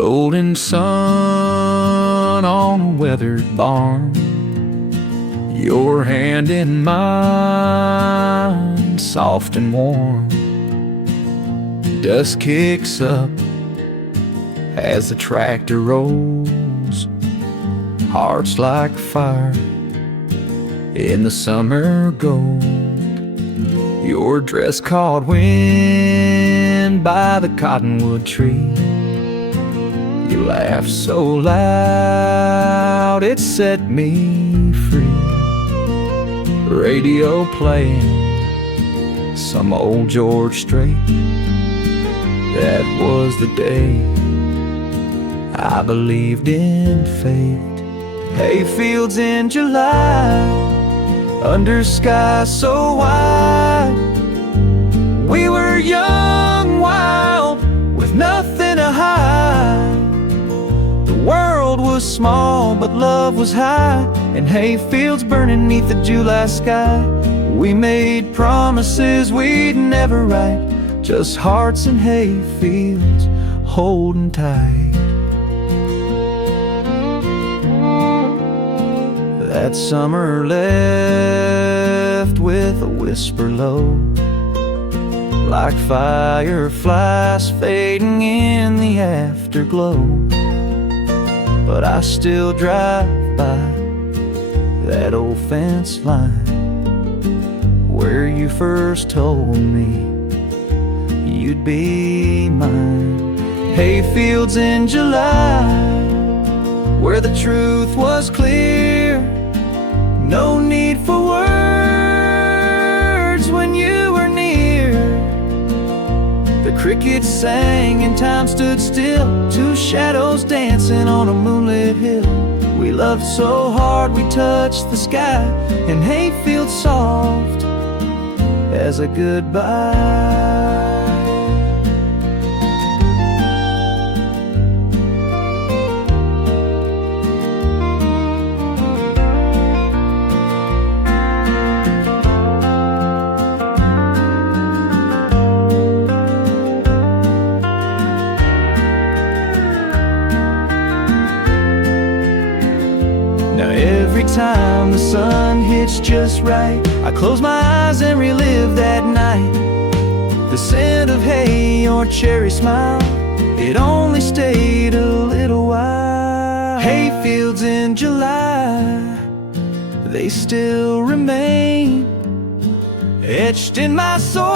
Golden sun on a weathered barn, your hand in mine, soft and warm. Dust kicks up as the tractor rolls, hearts like fire in the summer gold. Your dress caught wind by the cottonwood tree. You laughed so loud it set me free. Radio playing some old George Strait. That was the day I believed in fate. Hayfields in July, under skies so wide. We were young, wild, with nothing to hide. The world was small, but love was high, and hayfields burning neath the July sky. We made promises we'd never write, just hearts and hayfields holding tight. That summer left with a whisper low, like fireflies fading in the afterglow. But I still drive by that old fence line where you first told me you'd be mine. Hayfields in July, where the truth was clear. No need for words when you were near. The crickets sang and time stood still, two shadows dancing on a moonlit hill. We loved so hard we touched the sky, and hayfields soft as a goodbye. Every time the sun hits just right, I close my eyes and relive that night. The scent of hay, your cherry smile, it only stayed a little while. Hayfields in July, they still remain etched in my soul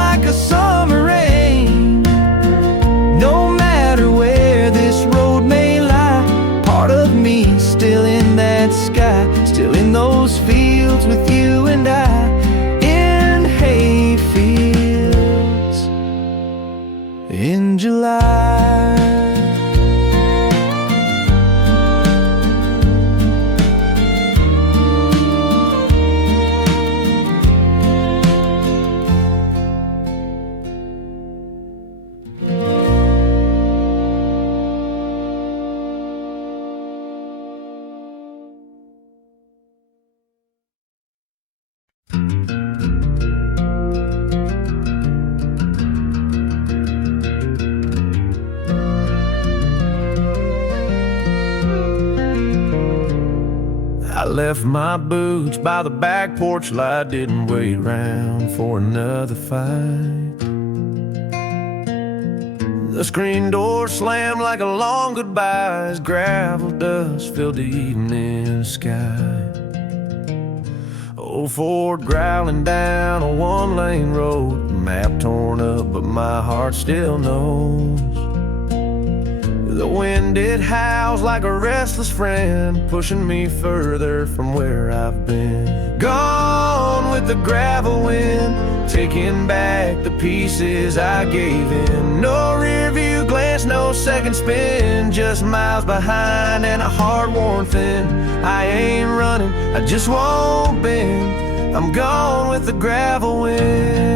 like a summer rain. No matter where this road may lie, part of me still in that sky, still in those fields with you and I, in hayfields in July. I left my boots by the back porch light, didn't wait round for another fight. The screen door slammed like a long goodbye as gravel dust filled the evening sky. Old Ford growling down a one-lane road, map torn up but my heart still knows. The wind, it howls like a restless friend, pushing me further from where I've been. Gone with the gravel wind, taking back the pieces I gave in. No rear view glance, no second spin, just miles behind and a heart worn thin. I ain't running, I just won't bend. I'm gone with the gravel wind.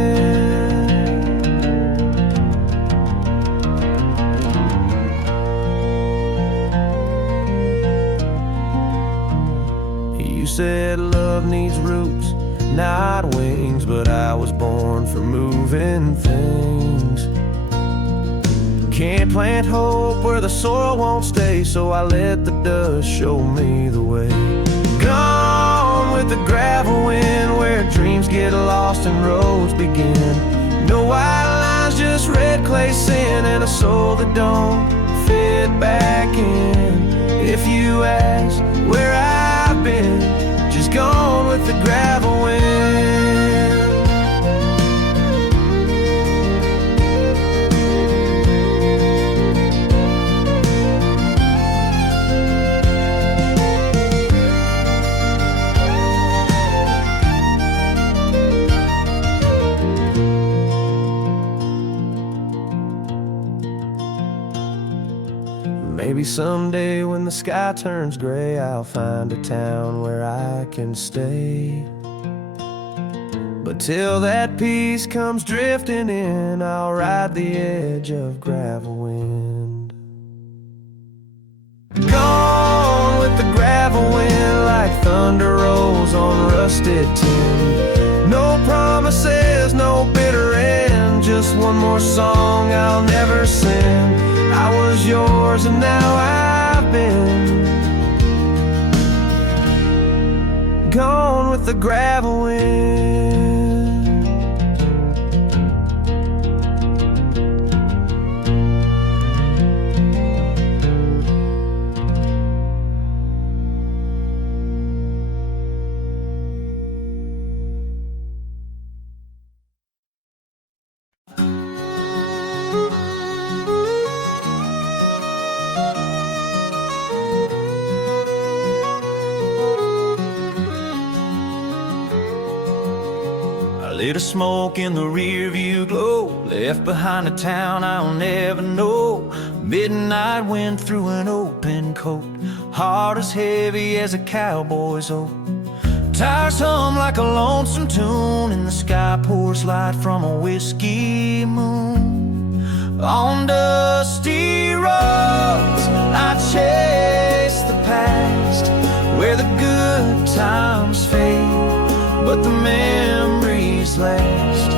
You said love needs roots, not wings, but I was born for moving things. Can't plant hope where the soil won't stay, so I let the dust show me the way. Gone with the gravel wind, where dreams get lost and roads begin. No white lines, just red clay sand, and a soul that don't fit back in. If you ask where I've been, just gone with the gravel wind. Maybe someday when the sky turns gray, I'll find a town where I can stay. But till that peace comes drifting in, I'll ride the edge of gravel wind. Gone with the gravel wind, like thunder rolls on rusted tin. No promises, no bitter end, just one more song I'll never sing. I was yours and now I've been gone with the gravel wind. Lit a smoke in the rear view glow, left behind a town I'll never know. Midnight wind through an open coat, heart as heavy as a cowboy's oath. Tires hum like a lonesome tune, and the sky pours light from a whiskey moon. On dusty roads I chase the past, where the good times fade, but the memories last.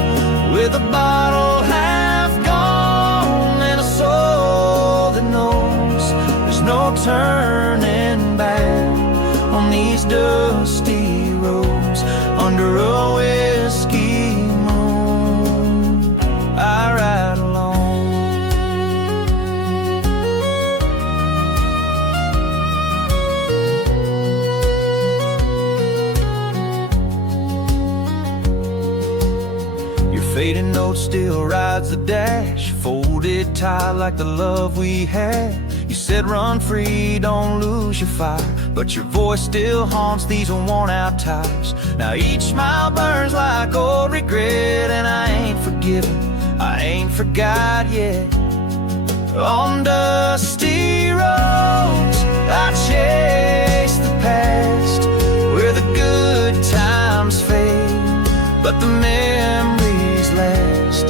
With a bottle half gone and a soul that knows there's no turning back on these dusty roads. Under a whiskey moon I ride alone. Fading note still rides the dash, folded tight like the love we had. You said run free, don't lose your fire, but your voice still haunts these worn out tires. Now each mile burns like old regret, and I ain't forgiven, I ain't forgot yet. On dusty roads I chase the past, where the good times fade, but the memories last.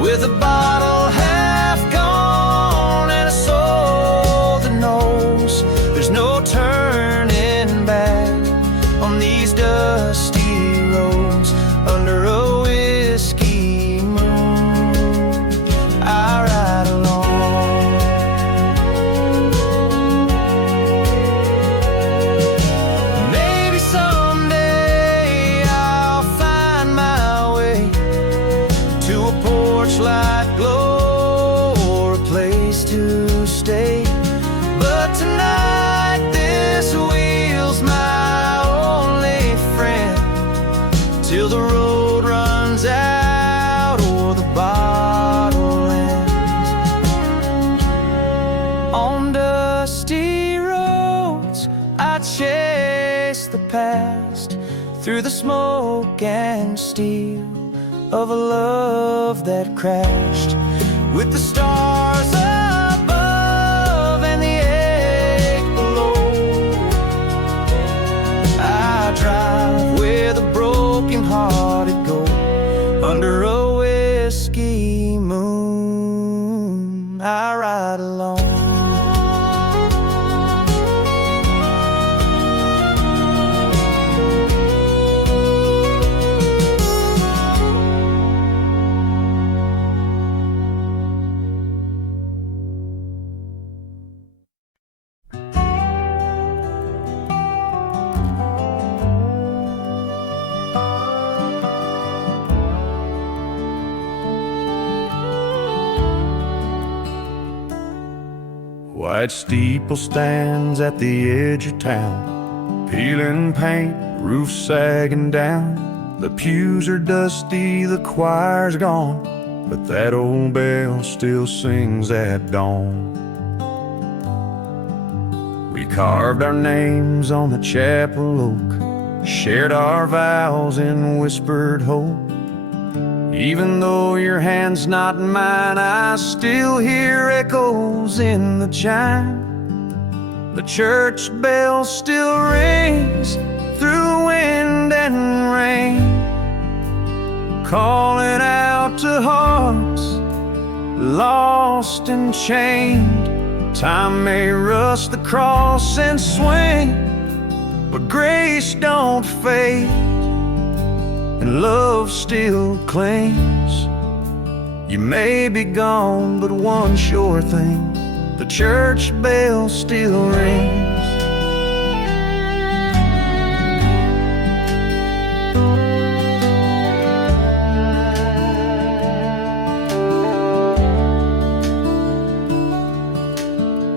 With a bottle half gone and a soul that knows there's no turning back on these dusty roads. Under a whiskey moon I ride alone. Maybe someday I'll find my way to a porch light glow or a place to stay. But tonight this wheel's my only friend, till the road runs out or the bottle ends. On dusty roads I chase the past, through the smoke and steel of a love that crashed. With the stars above and the ache below, I drive where the broken-hearted go. Under a whiskey moon I ride alone. white steeple stands at the edge of town, peeling paint, roof sagging down. The pews are dusty, the choir's gone, but that old bell still sings at dawn. We carved our names on the chapel oak, shared our vows in whispered hope. Even though your hand's not in mine, I still hear echoes in the chime. The church bell still rings through wind and rain, calling out to hearts lost and chained. Time may rust the cross and swing, but grace don't fade, and love still clings. You may be gone, but one sure thing, the church bell still rings.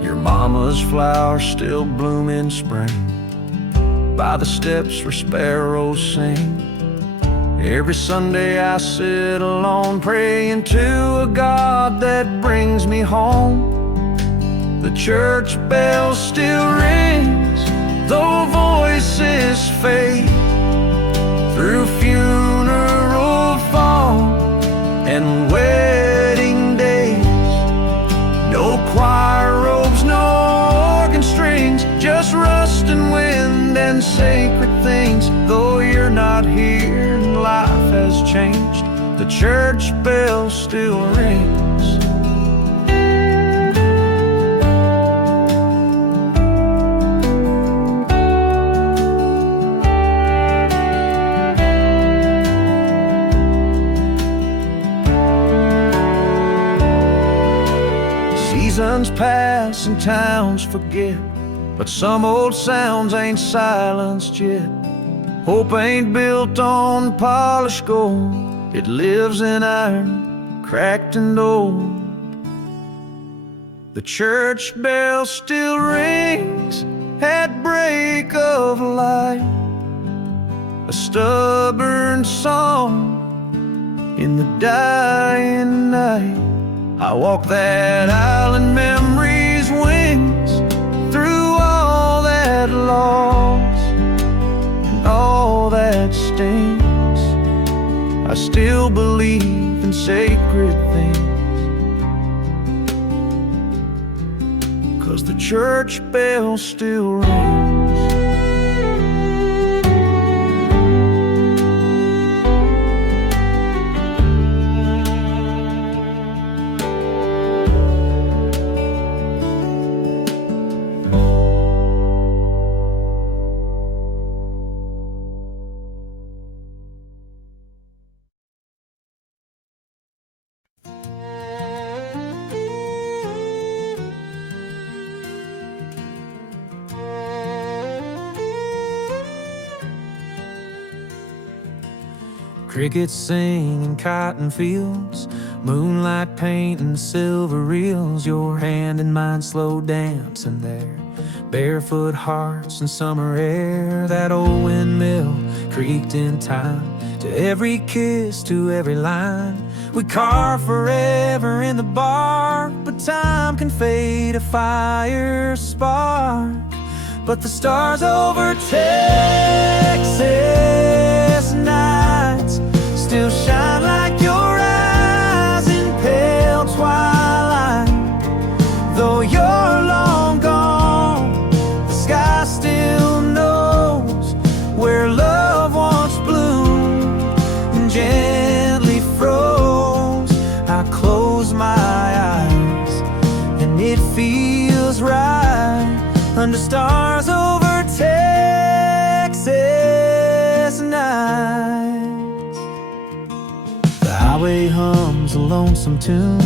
Your mama's flowers still bloom in spring, by the steps where sparrows sing. Every Sunday I sit alone, praying to a God that brings me home. The church bell still rings, though voices fade, through funeral fall and wedding days. No choir robes, no organ strings, just rust and wind and sacred things. Though you're not here, life has changed, the church bell still rings. Seasons pass and towns forget, but some old sounds ain't silenced yet. Hope ain't built on polished gold, it lives in iron, cracked and old. The church bell still rings at break of light, a stubborn song in the dying night. I walk that aisle in memory's wings, through all that loss, all that stings. I still believe in sacred things, 'cause the church bell still rings. Crickets sing in cotton fields, moonlight painting silver reels. Your hand and mine slow dancing there, barefoot hearts in summer air. That old windmill creaked in time, to every kiss, to every line. We carve forever in the bark, but time can fade a fire spark. But the stars over Texas nights still shine like your eyes in pale twilight. Though you're long gone, the sky still knows where love once bloomed and gently froze. I close my eyes and it feels right, under stars over Texas nights. The highway hums a lonesome tune,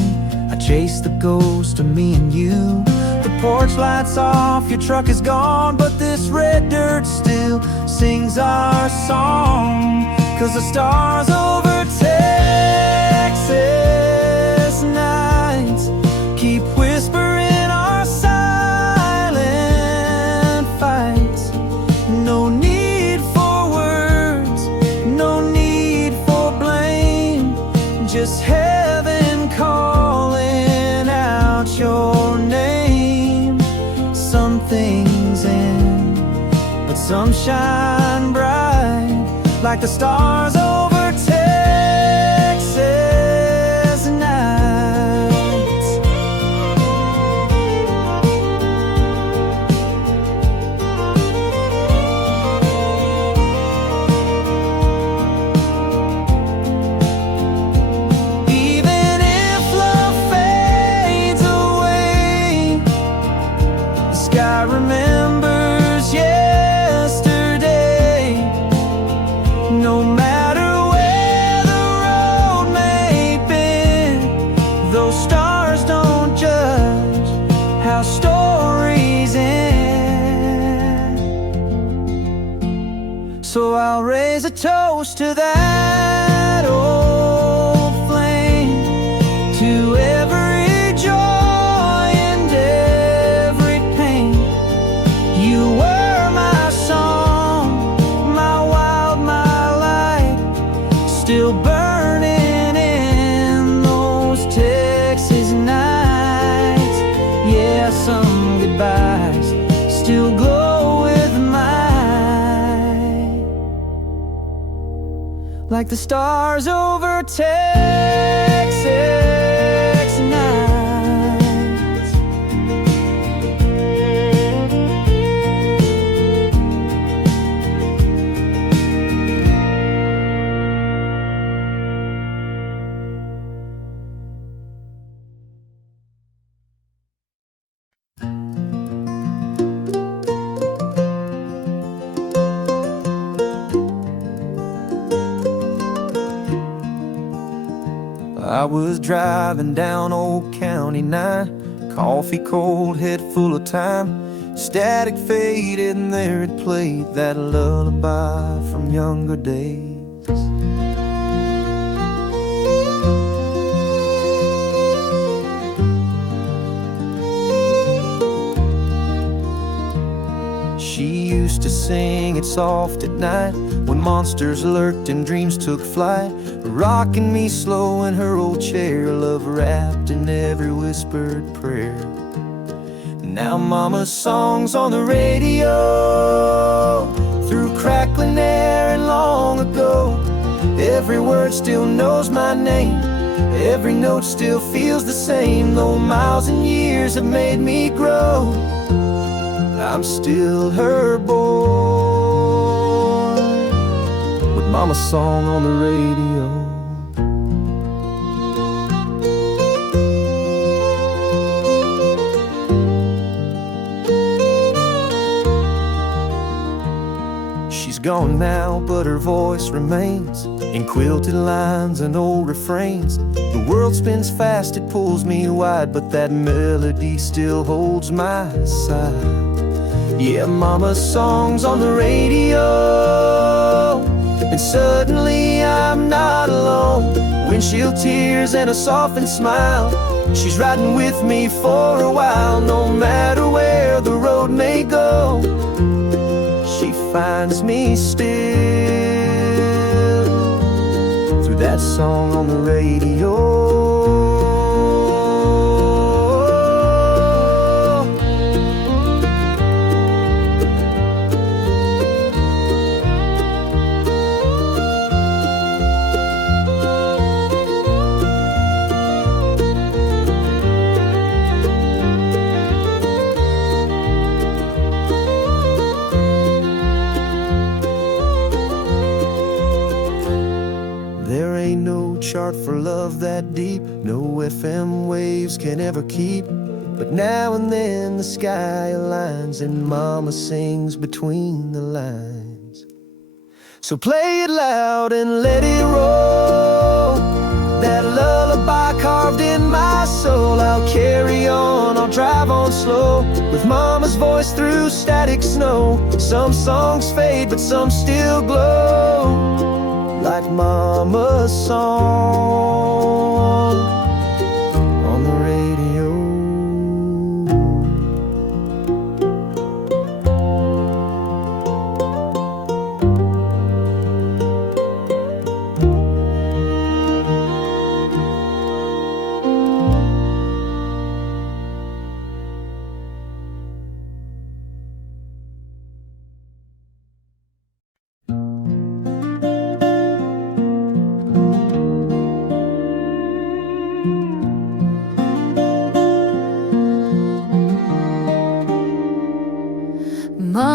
I chase the ghost of me and you. The porch lights off, your truck is gone, but this red dirt still sings our song. 'Cause the stars over Texas nights keep whispering our sighs. Some shine bright like the stars over Texas nights. Even if love fades away, the sky remembers yesterday. No matter where the road may bend, those stars don't judge how stories end. So I'll raise a toast to that old flame, to every joy and every pain. You were my song, my wild, my light, still burning in those Texas nights. Yeah, some goodbyes still glow with mine, like the stars over Texas nights. I was driving down Old County 9, coffee cold, head full of time. Static faded and there it played that lullaby from younger days. She used to sing it soft at night when monsters lurked and dreams took flight, rocking me slow in her old chair, love wrapped in every whispered prayer. Now mama's songs on the radio, through crackling air and long ago. Every word still knows my name, every note still feels the same. Though miles and years have made me grow, I'm still her boy, with mama's song on the radio. She's gone now, but her voice remains in quilted lines and old refrains. The world spins fast, it pulls me wide, but that melody still holds my side. Yeah, mama's songs on the radio, and suddenly I'm not alone. Windshield tears and a softened smile, she's riding with me for a while. No matter where the road may go, she finds me still through that song on the radio. There ain't no chart for love that deep, no FM waves can ever keep. But now and then the sky aligns and mama sings between the lines. So play it loud and let it roll, that lullaby carved in my soul. I'll carry on, I'll drive on slow, with mama's voice through static snow. Some songs fade, but some still glow, like mama's song on the radio.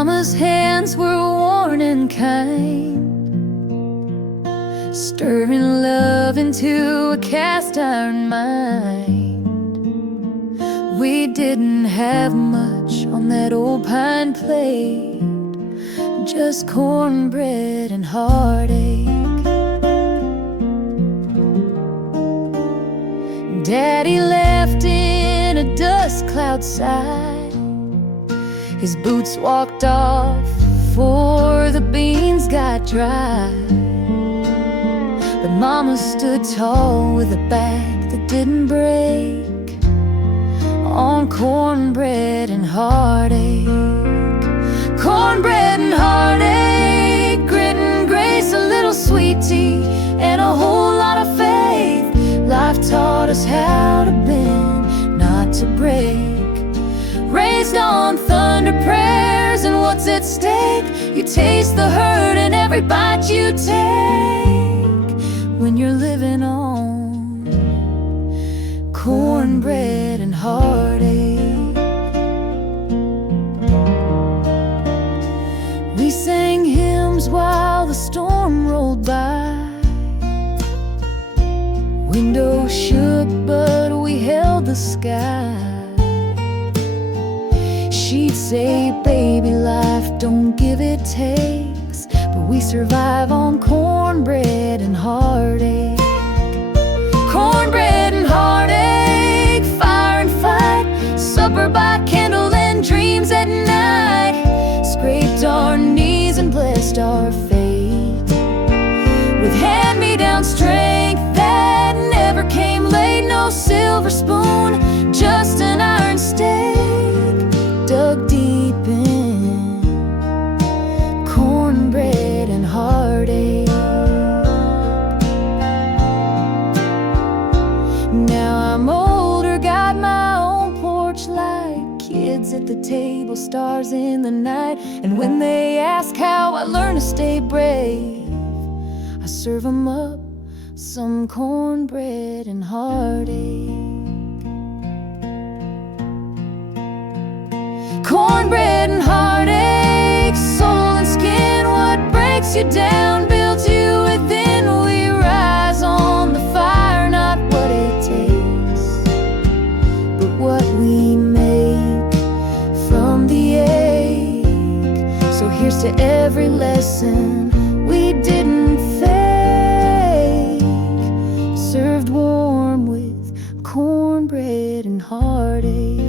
Mama's hands were worn and kind, stirring love into a cast iron mind. We didn't have much on that old pine plate, just cornbread and heartache. Daddy left in a dust cloud sigh. His boots walked off before the beans got dry. But Mama stood tall with a back that didn't break, on cornbread and heartache. Cornbread and heartache, grit and grace, a little sweet tea, and a whole lot of faith. Life taught us how to bend, not to break. Raised on thunder prayers and what's at stake. You taste the hurt in every bite you take when you're living on cornbread and heartache. We sang hymns while the storm rolled by. Windows shook, but we held the sky. She'd say, baby, life don't give, it takes, but we survive on cornbread and heartache. Cornbread and heartache, fire and fight, supper by candle and dreams at night. Scraped our knees and blessed our fate with hand-me-down strength that never came late. No silver spoon, just an iron stake dug deep in cornbread and heartache. Now I'm older, got my own porch light, kids at the table, stars in the night. And when they ask how I learned to stay brave, I serve 'em up some cornbread and heartache. Cornbread and heartache, soul and skin, what breaks you down builds you within. We rise on the fire, not what it takes, but what we make from the ache. So here's to every lesson we didn't fake, served warm with cornbread and heartache.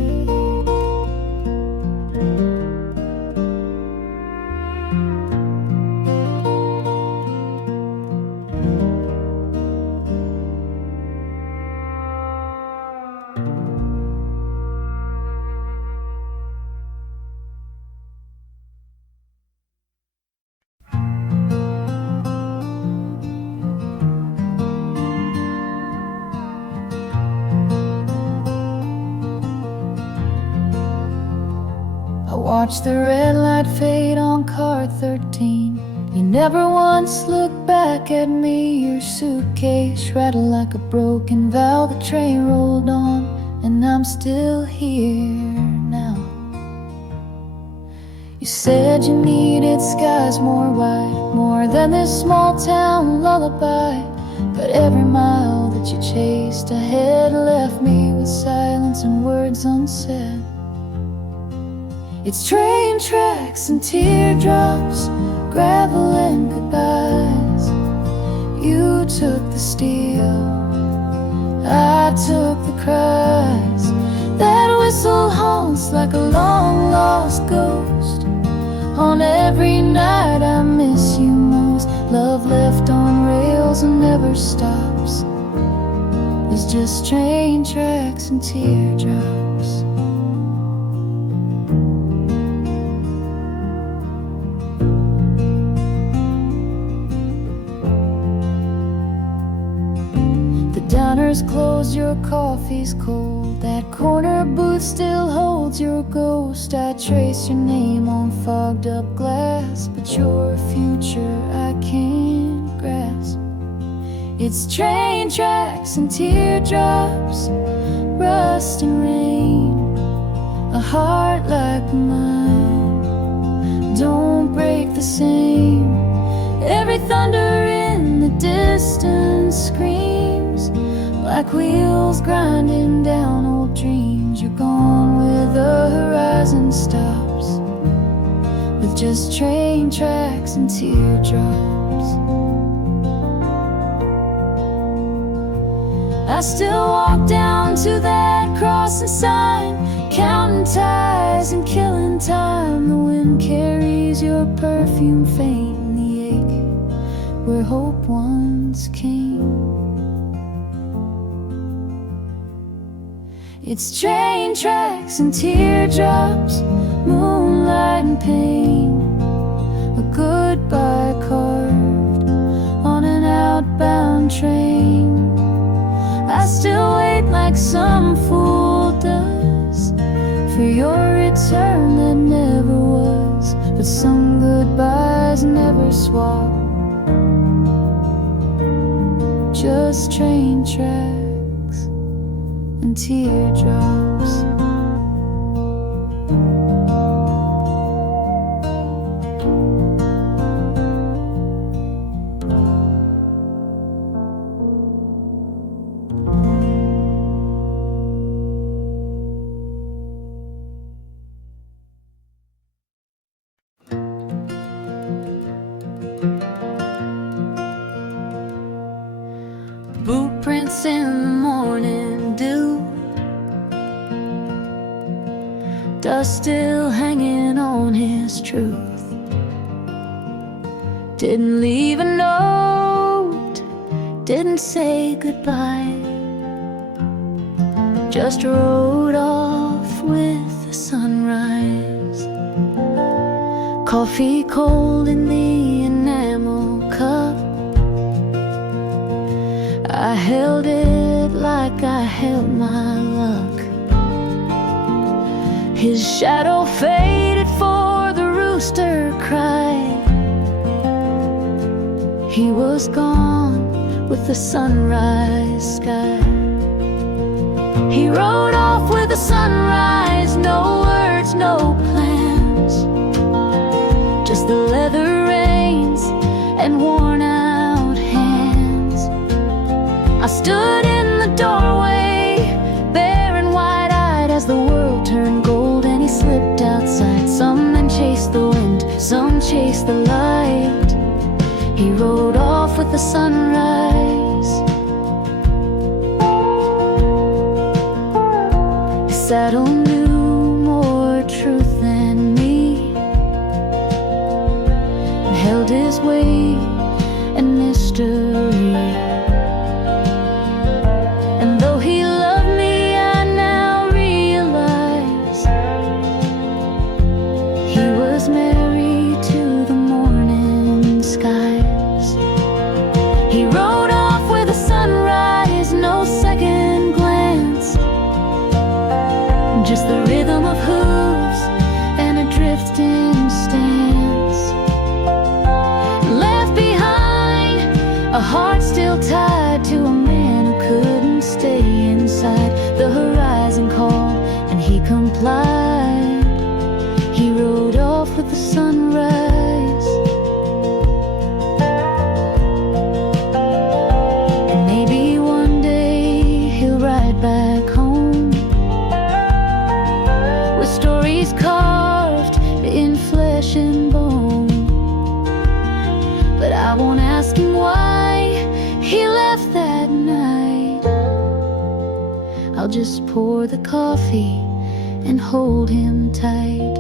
Watch the red light fade on car 13. You never once looked back at me. Your suitcase rattled like a broken valve. The train rolled on, and I'm still here now. You said you needed skies more wide, more than this small town lullaby. But every mile that you chased ahead left me with silence and words unsaid. It's train tracks and teardrops, gravel and goodbyes. You took the steel, I took the cries. That whistle haunts like a long lost ghost. On every night I miss you most. Love left on rails and never stops. It's just train tracks and teardrops. Diners closed, your coffee's cold. That corner booth still holds your ghost. I trace your name on fogged up glass, but your future I can't grasp. It's train tracks and teardrops, rust and rain, a heart like mine, the same. Every thunder in the distance screams like wheels grinding down old dreams. You're gone where the horizon stops, with just train tracks and teardrops. I still walk down to that crossing sign, counting ties and killing time. The wind carries your perfume faint in the ache where hope once came. It's train tracks and teardrops, moonlight and pain, a goodbye carved on an outbound train. I still wait like some fool does for your return that never was, but some goodbyes never swap, just train tracks and teardrops. Boot prints in the morning dew, dust still hanging on his truth. Didn't leave a note, didn't say goodbye, just rode off with the sunrise. Coffee cold in the enamel cup, I held it like I held my luck. His shadow faded for the rooster cried. He was gone with the sunrise sky. He rode off with the sunrise, no words, no plans, just the leather reins and worn out hands. I stood in the doorway, bare and wide-eyed, as the world turned gold and he slipped outside. Some men chased the wind, some chased the light. He rode off with the sunrise. His saddle knew more truth than me, and held his weight and mystery. Just the rhythm of hooves and a drifting stance. Left behind a heart still tied to a man who couldn't stay inside. The horizon called and he complied. He rode off with the sunrise. And maybe one day he'll ride back home, stories carved in flesh and bone. But I won't ask him why he left that night. I'll just pour the coffee and hold him tight.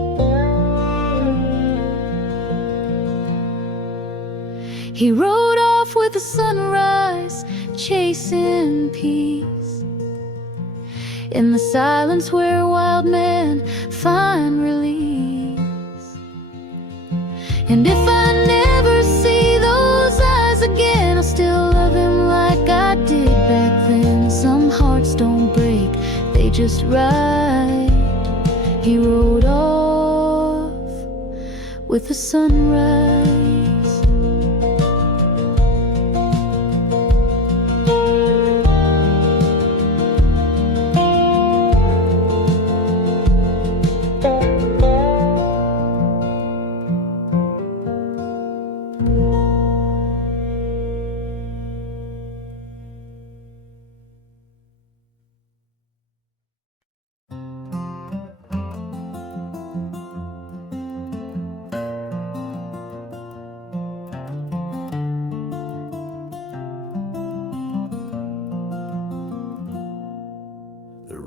He rode off with the sunrise, chasing peace in the silence where wild men find release. And if I never see those eyes again, I'll still love him like I did back then. Some hearts don't break, they just ride. He rode off with the sunrise.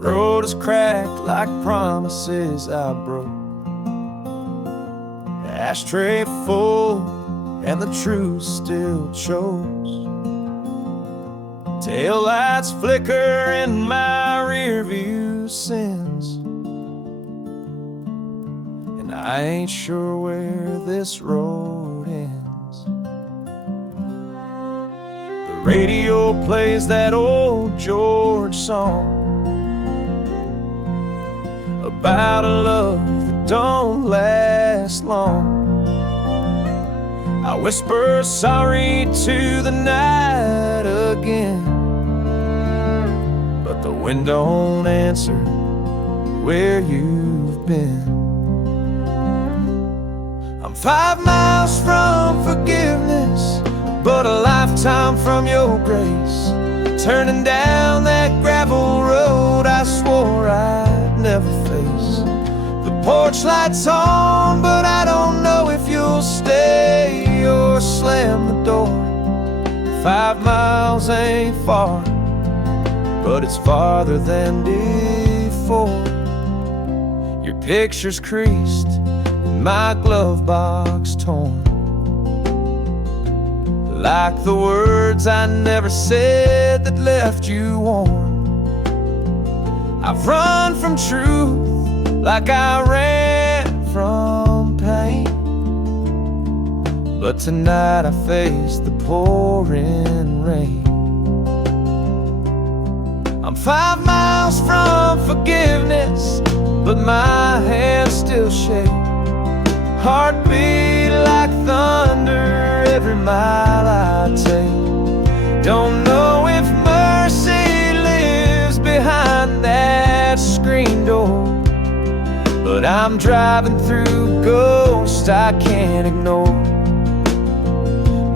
road is cracked like promises I broke. Ashtray full and the truth still shows. Tail lights flicker in my rear view sins, and I ain't sure where this road ends. The radio plays that old George song about a love that don't last long. I whisper sorry to the night again, but the wind don't answer where you've been. I'm 5 miles from forgiveness, but a lifetime from your grace. Turning down that gravel road I swore I'd never face. The porch light's on, but I don't know if you'll stay or slam the door. 5 miles ain't far, but it's farther than before. Your picture's creased and my glove box torn, like the words I never said that left you warm. I've run from truth like I ran from pain, but tonight I face the pouring rain. I'm 5 miles from forgiveness, but my hands still shake. Heartbeat like thunder every mile I take. Don't know if mercy lives behind that screen door, but I'm driving through ghosts I can't ignore.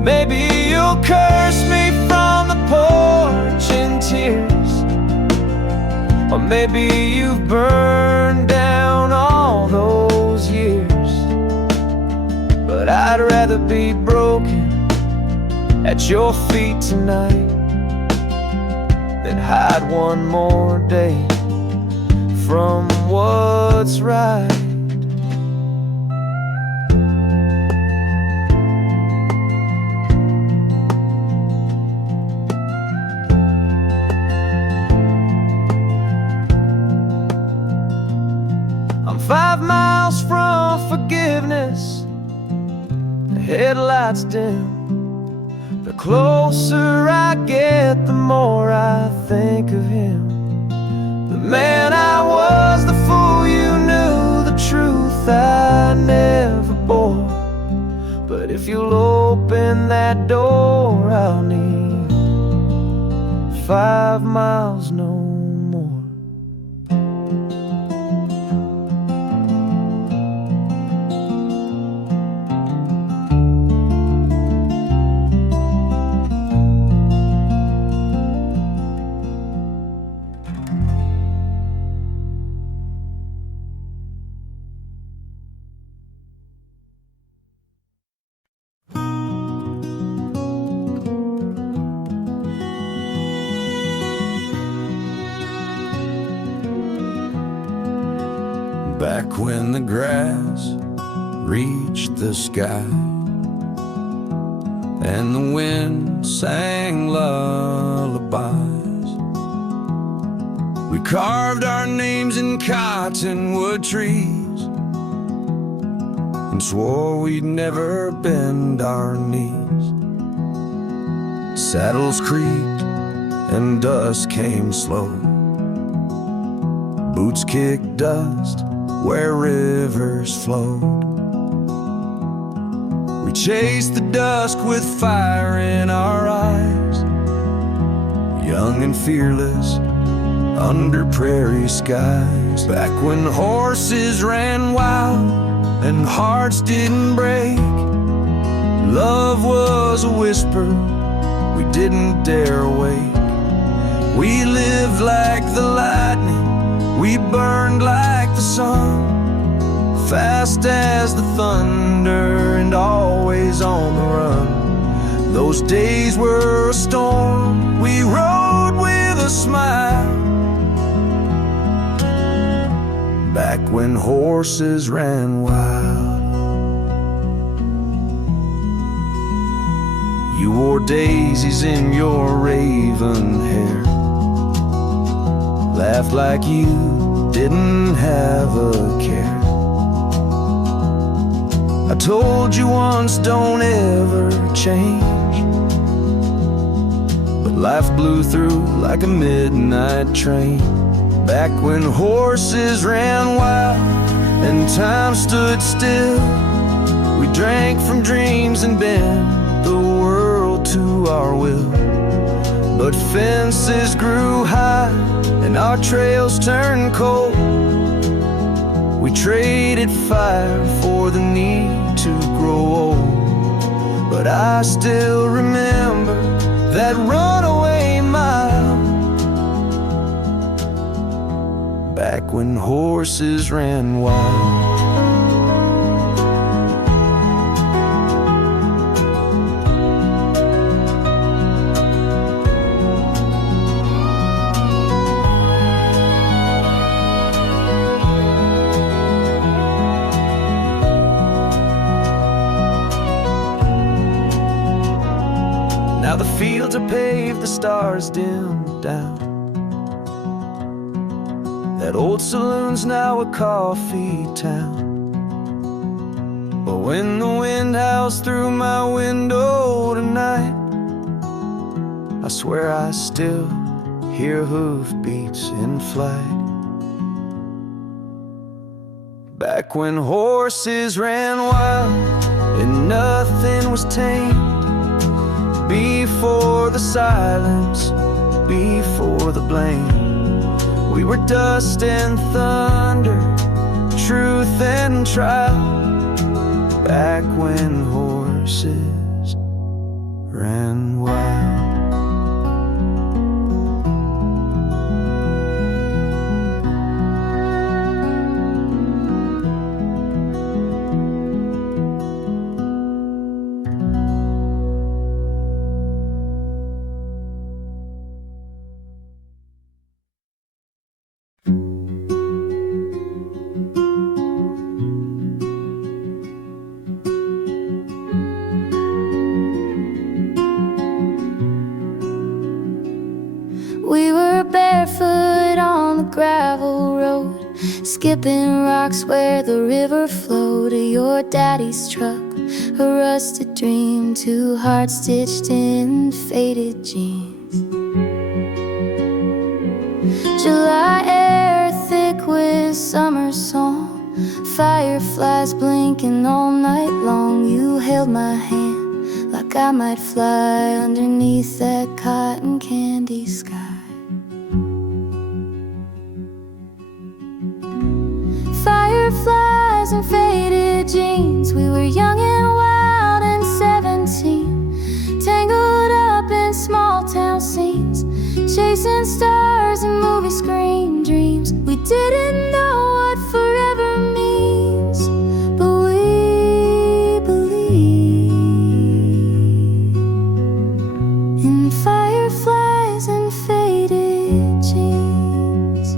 Maybe you'll curse me from the porch in tears, or maybe you've burned down all those years. But I'd rather be broken at your feet tonight than hide one more day from what's right. I'm 5 miles from forgiveness. The headlights dim. The closer I get, the more I think of him. The man I was, the fool you knew, the truth I never bore. But if you'll open that door, I'll need 5 miles no more. Back when the grass reached the sky and the wind sang lullabies, we carved our names in cottonwood trees and swore we'd never bend our knees. Saddles creaked and dust came slow. Boots kicked dust where rivers flowed. We chased the dusk with fire in our eyes, young and fearless under prairie skies. Back when horses ran wild and hearts didn't break, love was a whisper we didn't dare wake. We lived like the lightning, we burned like the sun, fast as the thunder and always on the run. Those days were a storm, we rode with a smile, when horses ran wild. You wore daisies in your raven hair, laughed like you didn't have a care. I told you once, don't ever change, but life blew through like a midnight train. Back when horses ran wild and time stood still, we drank from dreams and bent the world to our will. But fences grew high and our trails turned cold. We traded fire for the need to grow old. But I still remember that runaway mile, back when horses ran wild. Now the fields are paved, the stars dim down. That old saloon's now a coffee town. But when the wind howls through my window tonight, I swear I still hear hoofbeats in flight. Back when horses ran wild and nothing was tame, before the silence, before the blame, we were dust and thunder, truth and trial. Back when horses ran wild. We were barefoot on the gravel road, skipping rocks where the river flowed. To your daddy's truck, a rusted dream, two hearts stitched in faded jeans. July air thick with summer song, fireflies blinking all night long. You held my hand like I might fly underneath that cotton candy sky. Fireflies and faded jeans, we were young and wild and 17, tangled up in small town scenes, chasing stars and movie screen dreams. We didn't know what forever means, but we believe in fireflies and faded jeans.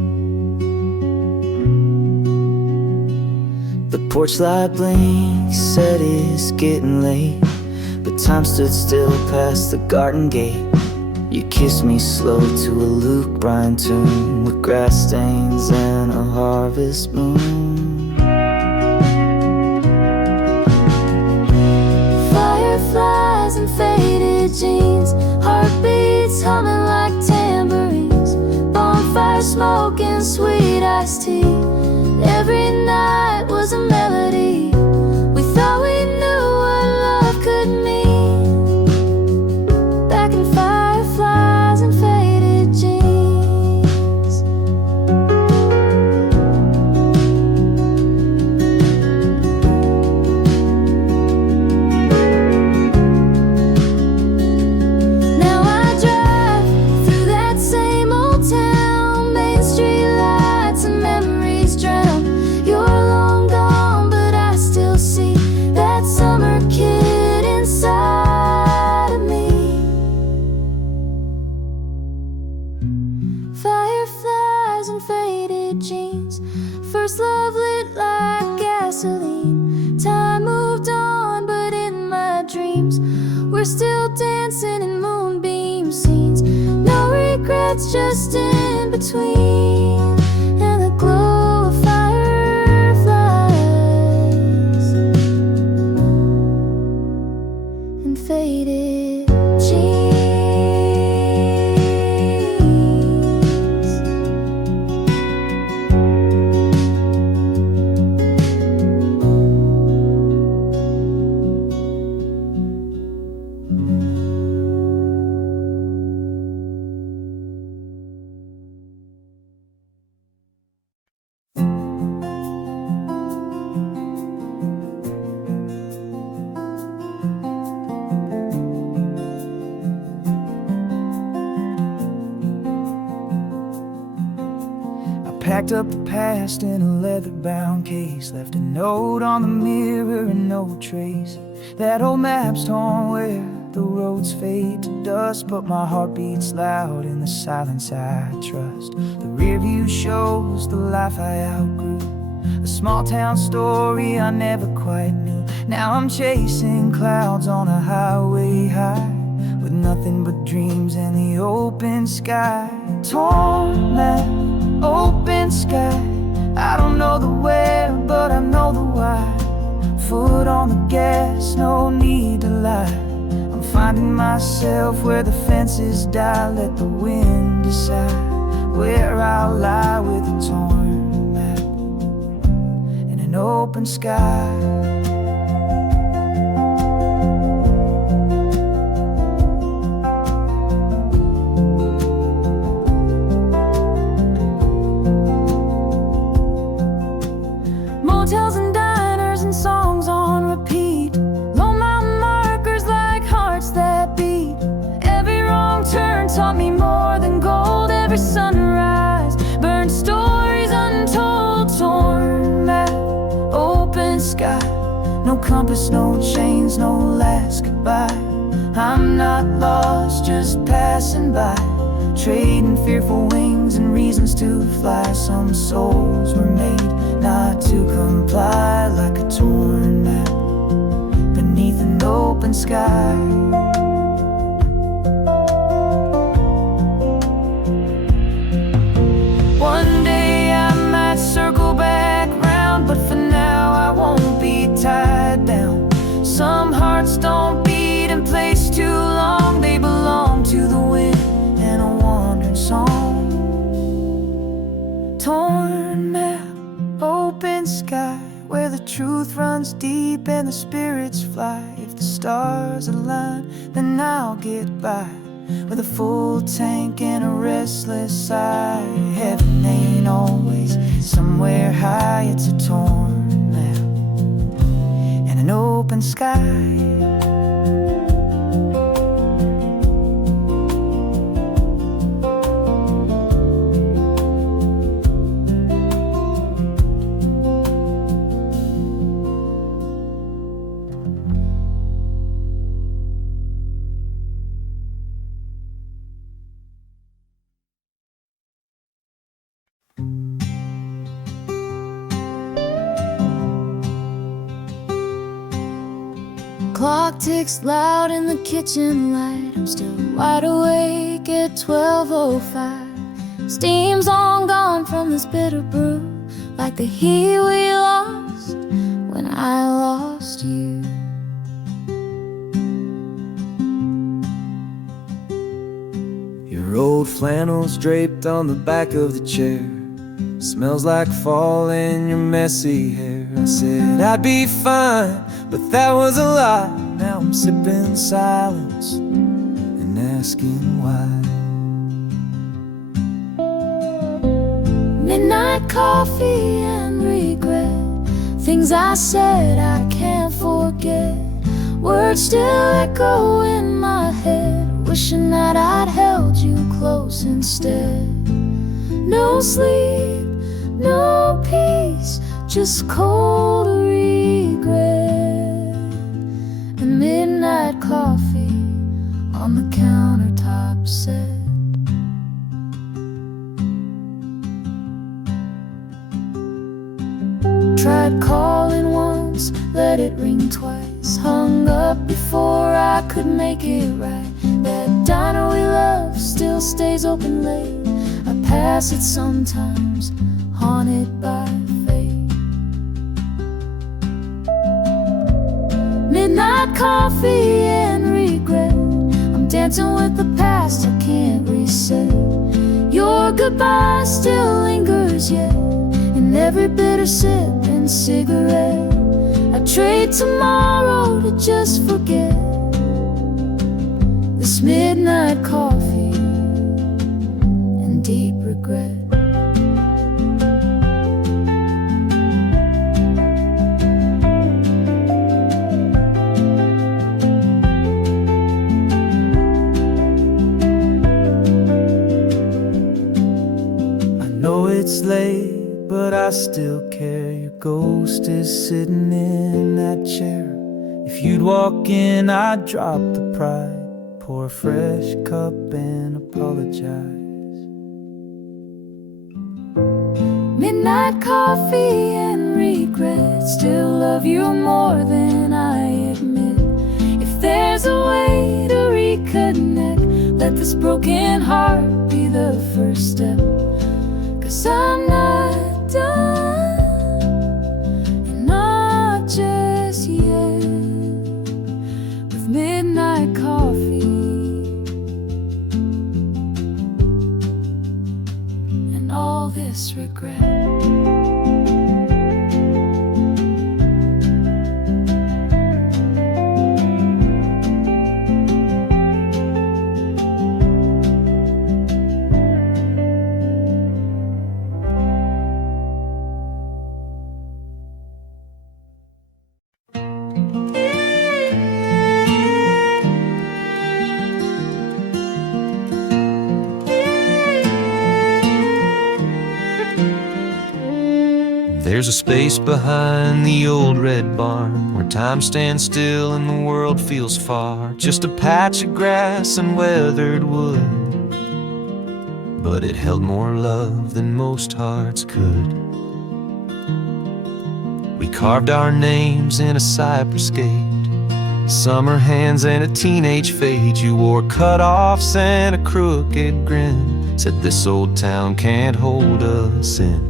The porch light blinks, said it's getting late, but time stood still past the garden gate. You kissed me slow to a Luke Bryan tune, with grass stains and a harvest moon. Fireflies and faded jeans, heartbeats humming like tambourines, bonfire smoke and sweet iced tea. Every night was a melody. We thought we knew what love could mean, back in fireflies and faded jeans. it's just in between, and the glow of fireflies and faded jeans. Packed up the past in a leather-bound case, left a note on the mirror and no trace. That old map's torn where the roads fade to dust, but my heart beats loud in the silence I trust. The rear view shows the life I outgrew, a small town story I never quite knew. Now I'm chasing clouds on a highway high, with nothing but dreams and the open sky. Torn map, open sky, I don't know the where, but I know the why. Foot on the gas, no need to lie. I'm finding myself where the fences die. Let the wind decide where I'll lie, with a torn map and an open sky. Motels and diners and songs on repeat, low mountain markers like hearts that beat. Every wrong turn taught me more than gold. Every sunrise burned stories untold. Torn map, open sky, no compass, no chains, no last goodbye. I'm not lost, just passing by, trading fearful wings and reasons to fly. Some souls were made not to comply, like a torn map beneath an open sky. One day I might circle back round, but for now I won't be tied down. Some hearts don't beat in place too long, they belong to the wind and a wandering song. Torn map, open sky, where the truth runs deep and the spirits fly. If the stars align, then I'll get by, with a full tank and a restless eye. Heaven ain't always somewhere high, it's a torn map and an open sky. Clock ticks loud in the kitchen light. I'm still wide awake at 12:05. Steam's long gone from this bitter brew, like the heat we lost when I lost you. Your old flannel's draped on the back of the chair, smells like fall in your messy hair. I said I'd be fine, but that was a lie. Now I'm sipping silence and asking why. Midnight coffee and regret, things I said I can't forget. Words still echo in my head, wishing that I'd held you close instead. No sleep, no peace, just cold regret. And midnight coffee on the countertop set. Tried calling once, let it ring twice. Hung up before I could make it right. That diner we love still stays open late. I pass it sometimes, haunted by fate. Midnight coffee and regret, I'm dancing with the past I can't reset. Your goodbye still lingers yet, in every bitter sip and cigarette. I trade tomorrow to just forget this midnight coffee and deep regret. It's late, but I still care. Your ghost is sitting in that chair. If you'd walk in, I'd drop the pride, pour a fresh cup and apologize. Midnight coffee and regret, still love you more than I admit. If there's a way to reconnect, let this broken heart be the first step. 'Cause I'm not done, and not just yet, with midnight coffee and all this regret. There's a space behind the old red barn where time stands still and the world feels far. Just a patch of grass and weathered wood, but it held more love than most hearts could. We carved our names in a cypress gate, summer hands and a teenage fate. You wore cut-offs and a crooked grin, said this old town can't hold us in.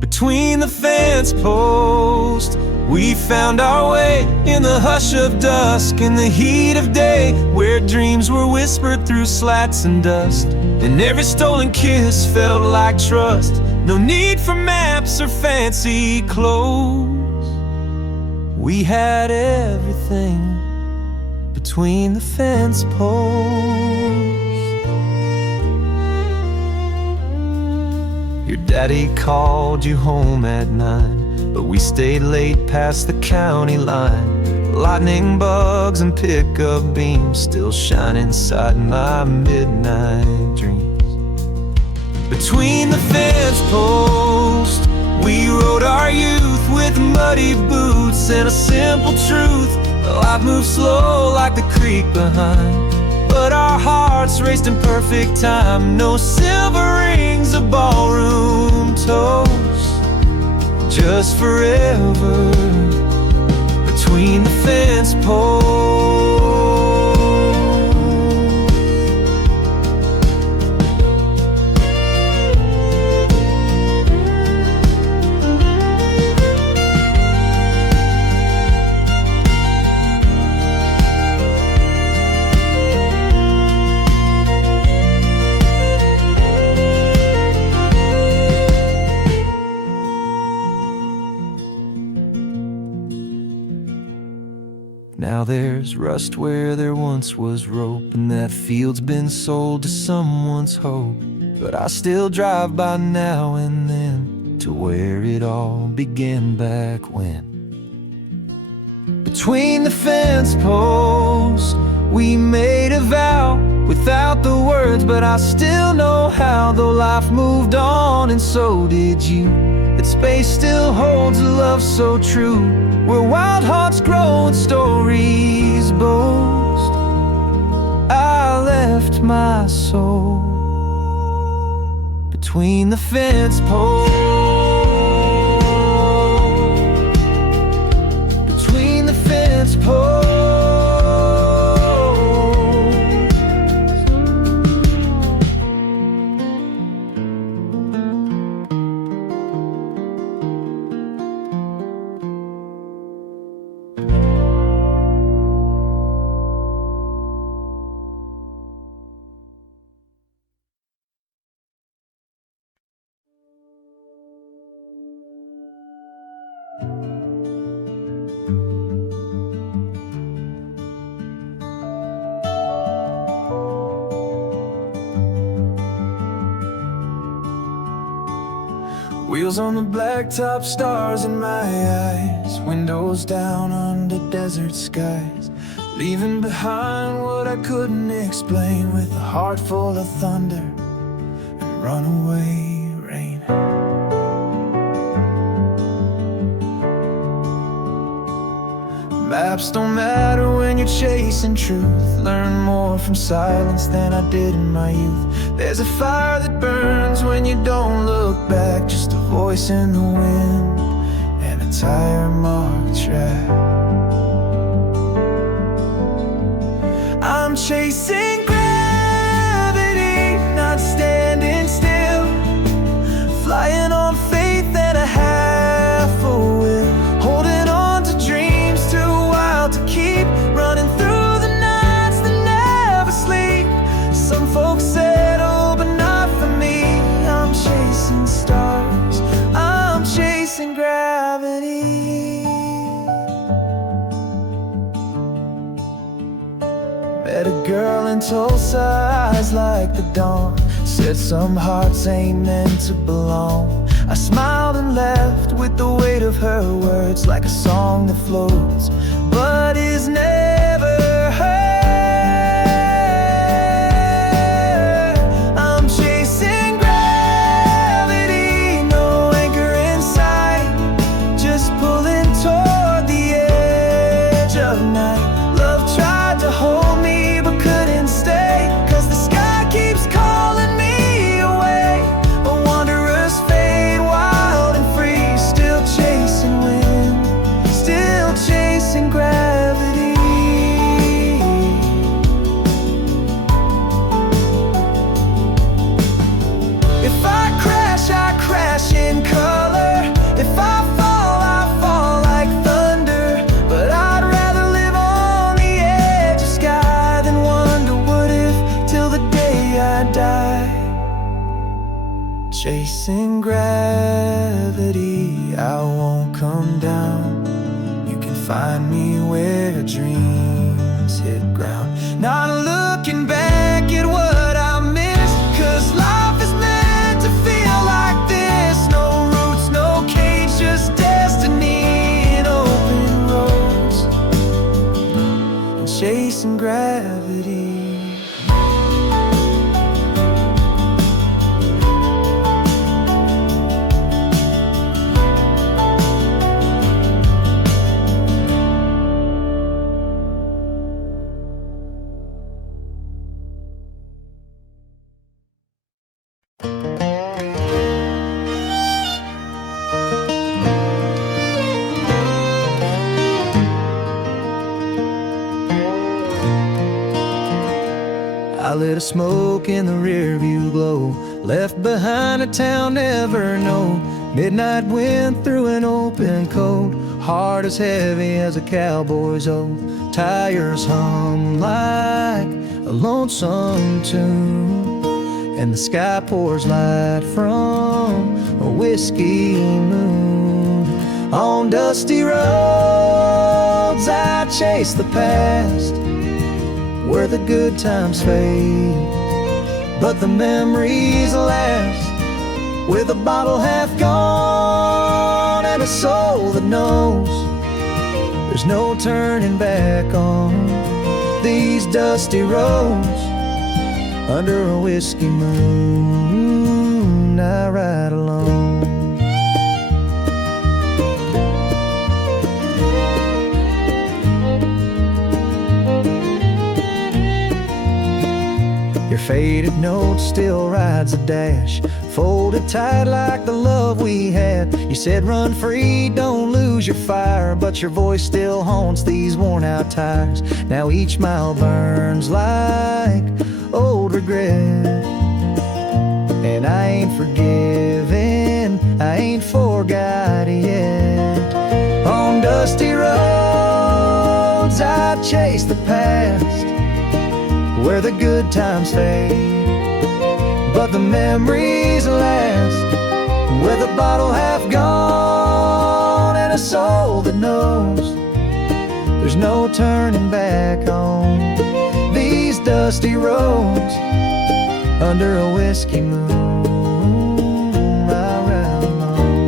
Between the fence posts, we found our way in the hush of dusk, in the heat of day, where dreams were whispered through slats and dust, and every stolen kiss felt like trust. No need for maps or fancy clothes, we had everything between the fence posts. Your daddy called you home at 9, but we stayed late past the county line. Lightning bugs and pickup beams still shine inside my midnight dreams. Between the fence posts, we rode our youth with muddy boots and a simple truth: life moves slow like the creek behind, but our hearts raced in perfect time. No silver rings or ballroom toast, just forever between the fence posts. Now there's rust where there once was rope, and that field's been sold to someone's hope. But I still drive by now and then to where it all began back when. Between the fence posts, we made a vow without the words, but I still know how. Though life moved on and so did you, that space still holds a love so true, where wild hearts grow and stories boast. I left my soul between the fence posts. Between the fence posts. Wheels on the blacktop, stars in my eyes, windows down under desert skies, leaving behind what I couldn't explain, with a heart full of thunder and runaway rain. Maps don't matter when you're chasing truth. Learn more from silence than I did in my youth. There's a fire that burns when you don't look back, just a voice in the wind and a tire-marked track. I'm chasing gravity, not standing still, flying on faith and a half a will, holding on to dreams too wild to keep, running through the nights that never sleep. Some folks settle, but not for me. I'm chasing stars, I'm chasing gravity. Met a girl in Tulsa, eyes like the dawn, said some hearts ain't meant to belong. I smiled and left with the weight of her words, like a song that floats but is never heard. I'm chasing gravity, no anchor in sight, just pulling toward the edge of night. Love tried to hold me but couldn't stay, 'cause the sky keeps calling me away. A wanderer's fate, wild and free, still chasing wind, still chasing gravity. If I crash in color. If I fall like thunder. But I'd rather live on the edge of sky than wonder what if, till the day I die. Chasing gravity, I won't come down. You can find me where dreams hit ground. Not looking back at what I missed, 'cause life is meant to feel like this. No roots, no cage, just destiny and open roads, and chasing gravity. I lit a smoke in the rear view glow, left behind a town never known. Midnight wind through an open coat, heart as heavy as a cowboy's oath. Tires hum like a lonesome tune, and the sky pours light from a whiskey moon. On dusty roads I chase the past, where the good times fade, but the memories last. With a bottle half gone and a soul that knows there's no turning back on these dusty roads. Under a whiskey moon I ride alone. Your faded note still rides a dash, folded tight like the love we had. You said run free, don't lose your fire, but your voice still haunts these worn out tires. Now each mile burns like old regret, and I ain't forgiven, I ain't forgot yet. On dusty roads I chase the past, where the good times fade, but the memories last. With a bottle half gone and a soul that knows there's no turning back on these dusty roads. Under a whiskey moon I ride alone.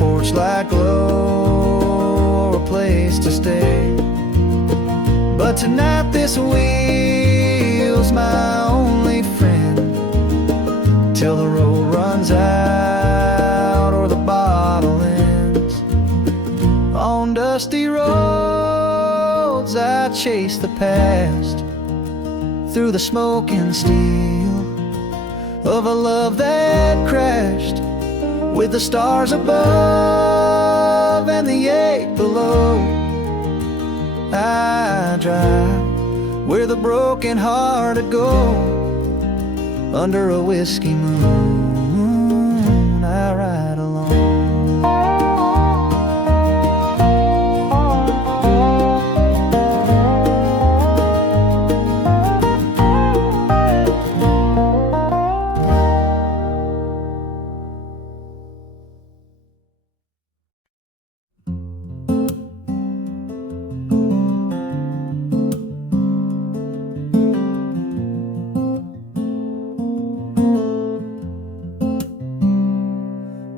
porch light glow, or a place to stay. But tonight this wheel's my only friend, till the road runs out or the bottle ends. On dusty roads I chase the past, through the smoke and steel of a love that crashed, with the stars above and the ache below. I drive where the broken-hearted go, under a whiskey moon I ride alone.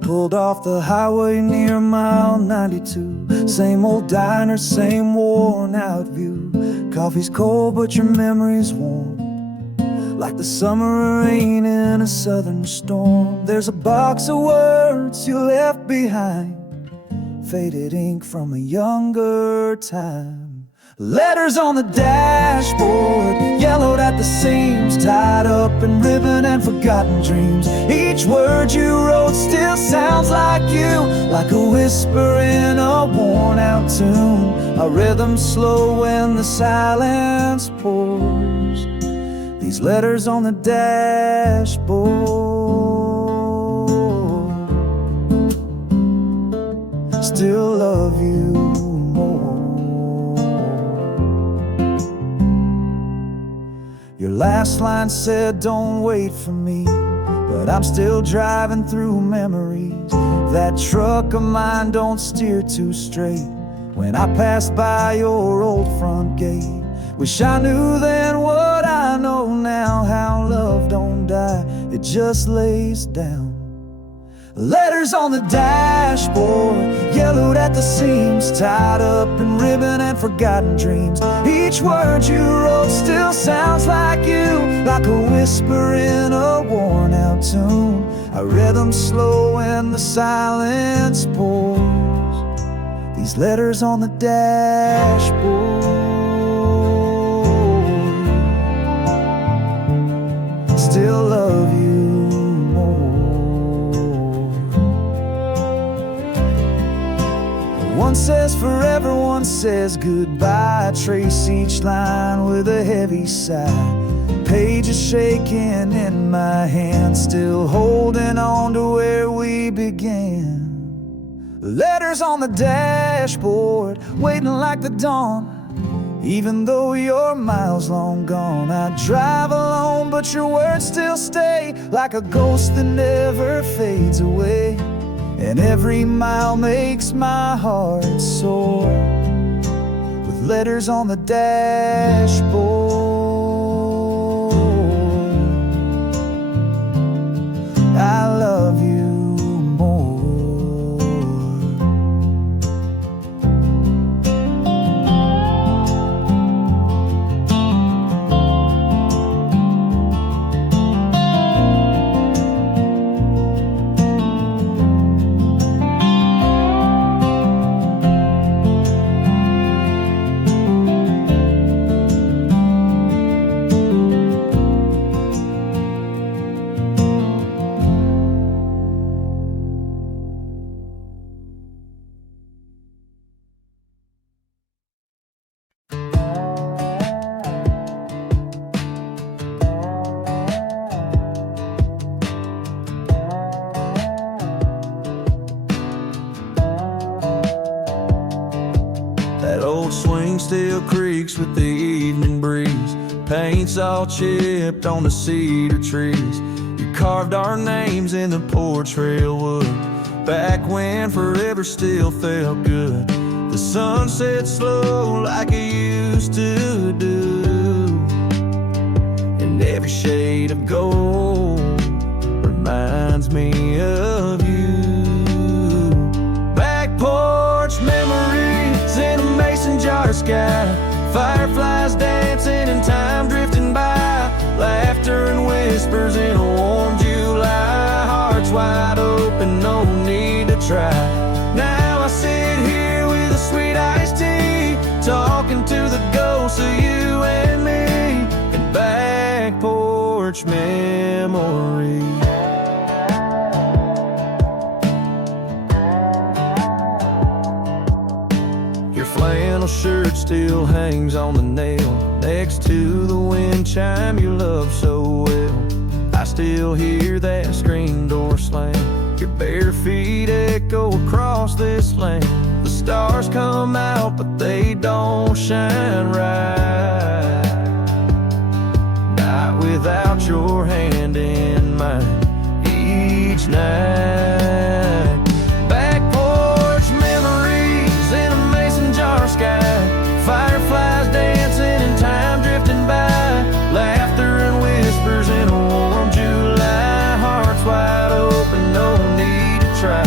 Pulled off the highway near mile 92. Same old diner, same worn out view. Coffee's cold but your memory's warm, like the summer rain in a southern storm. There's a box of words you left behind, faded ink from a younger time. Letters on the dashboard, yellowed at the seams, tied up in ribbon and forgotten dreams. Each word you wrote still sounds like you, like a whisper in a worn-out tune. A rhythm slow when the silence pours. These letters on the dashboard still love you more. Your last line said, don't wait for me, but I'm still driving through memories. That truck of mine don't steer too straight when I pass by your old front gate. Wish I knew then what I know now, how love don't die, it just lays down. Letters on the dashboard, yellowed at the seams, tied up in ribbon and forgotten dreams. Each word you wrote still sounds like you, like a whisper in a worn-out tune. A rhythm slow when the silence pours. These letters on the dashboard still love you. One says forever, one says goodbye. I trace each line with a heavy sigh. Pages shaking in my hand, still holding on to where we began. Letters on the dashboard, waiting like the dawn. Even though you're miles long gone, I drive alone, but your words still stay, like a ghost that never fades away. And every mile makes my heart soar, with letters on the dashboard. I love you more. That old swing still creaks with the evening breeze. Paint's all chipped on the cedar trees. You carved our names in the porch rail wood, back when forever still felt good. The sun set slow like it used to do, and every shade of gold reminds me of you. Fireflies dancing and time drifting by, laughter and whispers in a warm July. Hearts wide open, no need to try. Now I sit here with a sweet iced tea, talking to the ghosts of you and me, and back porch memories. Your flannel shirt still hangs on the nail next to the wind chime you love so well. I still hear that screen door slam, your bare feet echo across this land. The stars come out but they don't shine right, not without your hand in mine each night. Back porch memories in a mason jar sky, fireflies dancing and time drifting by, laughter and whispers in a warm July. Hearts wide open, no need to try.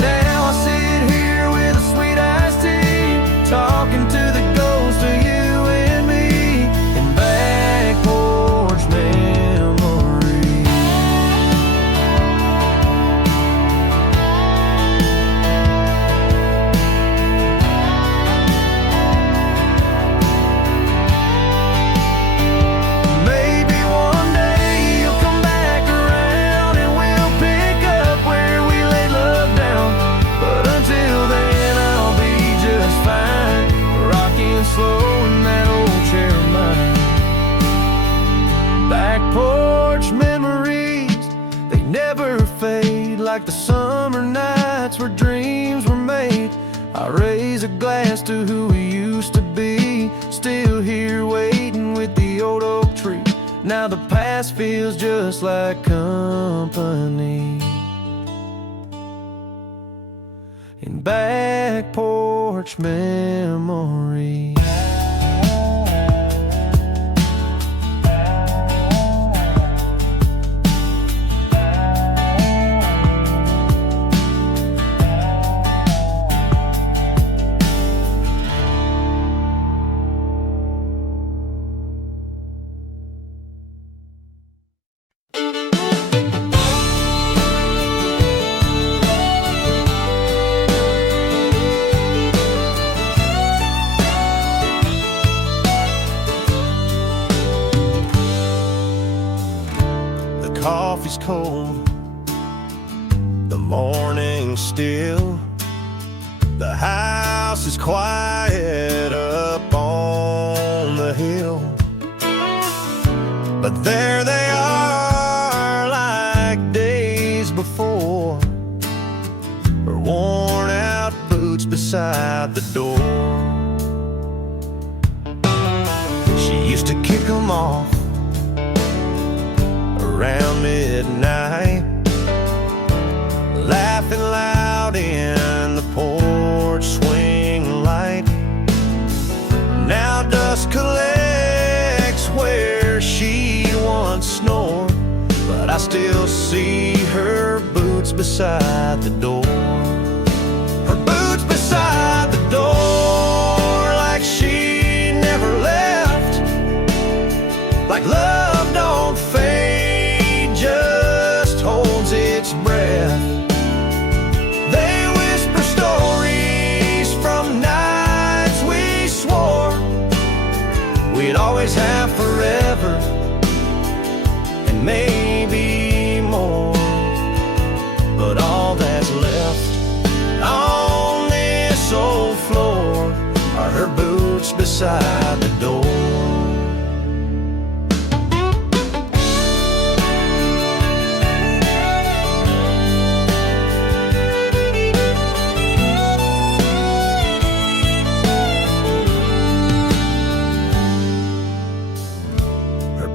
Now I sit here with a sweet iced tea, talking to the ghost of you and me, and back porch memories. Maybe one day you'll come back around and we'll pick up where we laid love down. But until then I'll be just fine, rocking slow in that old chair of mine. Back porch memories, they never fade, like the summer nights where dreams were made. I raise a glass to who we used to be, still here waiting with the old oak tree. Now the past feels just like company, in back porch memories. Coffee's cold, the morning's still, the house is quiet up on the hill. But there they are, like days before, her worn out boots beside the door. She used to kick them off around midnight, laughing loud in the porch swing light. Now dust collects where she once snored, but I still see her boots beside the door. Her boots beside the door, like she never left, like love don't fade, just holds its breath. They whisper stories from nights we swore we'd always have forever, and maybe more. But all that's left on this old floor are her boots beside the door.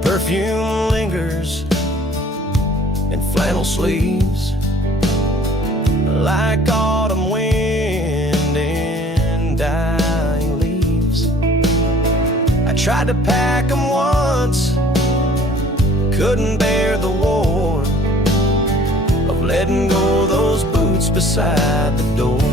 Perfume lingers in flannel sleeves, like autumn wind in dying leaves. I tried to pack them once, couldn't bear the war of letting go those boots beside the door.